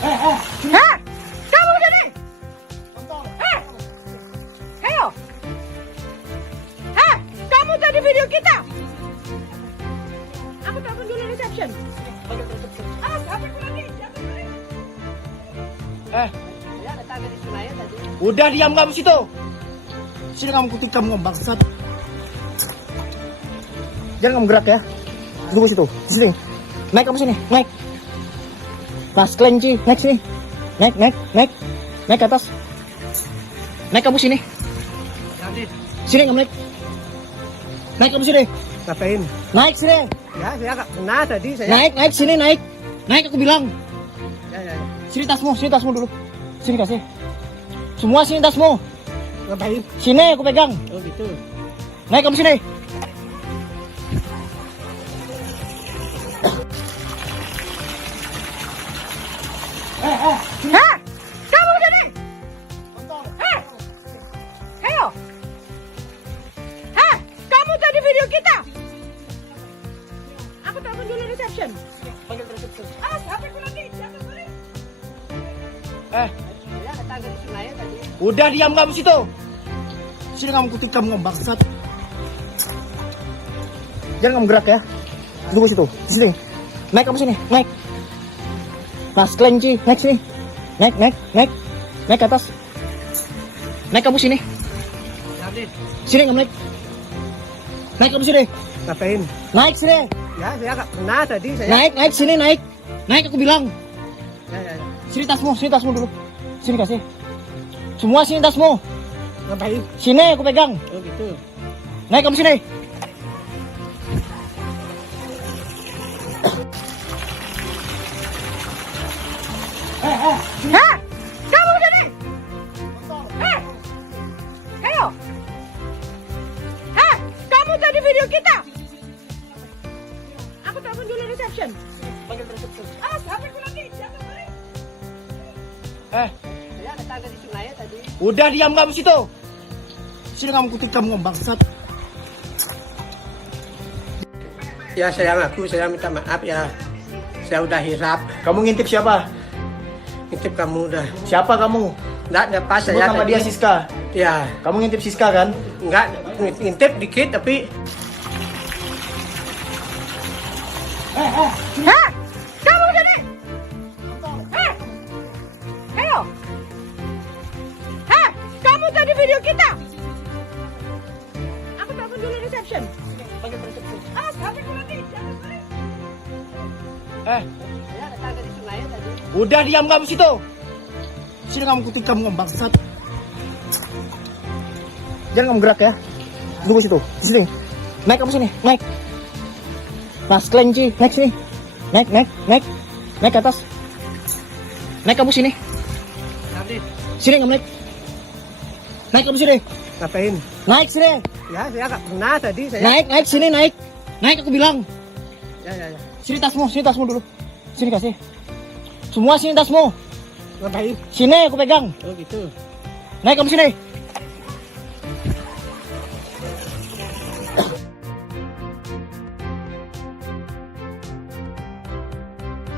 Hah? Kamu sini? Ayo. Hah? Kamu tadi video kita? Aku telepon dulu reception. Apa lagi? Udah diam kamu situ. Sini kamu kutuk kamu bangsat. Jangan kamu gerak ya. Tunggu situ. Di sini. Naik kamu sini. Naik. Pas kelinci. Naik sini. Naik. Naik ke atas. Naik kamu sini. Sini kamu naik. Naik kamu sini. Ngapain? Naik sini. Ya, saya nggak pernah tadi saya. Naik sini naik. Naik aku bilang. Ya. Sini tasmu dulu. Sini kasih. Semua sini tasmu. Ngapain? Sini aku pegang. Oh gitu. Naik kamu sini. Hah? Kamu sini? Ayo. Hah? Kamu tadi video kita? Aku telepon dulu reception. Apa lagi? Udah diam kamu situ. Sini kamu kutuk kamu bangsat. Jangan kamu gerak ya. Tunggu situ. Di sini. Naik kamu sini. Naik. Pas kelinci. Naik sini. Naik. Naik ke atas. Naik kamu sini. Sini kamu naik. Naik kamu sini. Ngapain? Naik sini. Ya, saya nggak pernah tadi saya. Naik sini naik. Naik aku bilang. Ya. Sini tasmu dulu. Sini kasih. Semua sini tasmu. Ngapain? Sini aku pegang. Oh gitu. Naik kamu sini. Hah? Kamu sini? Ayo. Hah? Kamu tadi video kita? Aku telepon dulu reception. Apa lagi? Saya ada tangga di sungai tadi. Udah diam kamu situ. Sini kamu kutuk kamu bangsat. Ya saya ngaku, saya minta maaf ya. Saya udah hirap. Kamu ngintip siapa? Ngintip kamu udah. Siapa kamu? Nggak pas Sebut saya nama tadi. dia Siska. Ya, Kamu ngintip Siska kan? nggak ngintip dikit tapi. Hah? Kamu sini? Ayo. Hah? Kamu tadi video kita? Aku telepon dulu reception. Apa lagi? Saya ada tangga di sungai tadi. Udah diam kamu situ. Sini kamu kutuk kamu bangsat. Jangan kamu gerak ya. Tunggu situ. Di sini. Naik kamu sini. Naik. Pas kelinci. Naik sini. Naik. Naik ke atas. Naik kamu sini. Sini kamu naik. Naik kamu sini. Ngapain? Naik sini. Ya, saya nggak pernah tadi saya. Naik sini naik. Naik aku bilang. Ya. Sini tasmu dulu. Sini kasih. Semua sini tasmu. Ngapain? Sini aku pegang. Oh gitu. Naik kamu sini.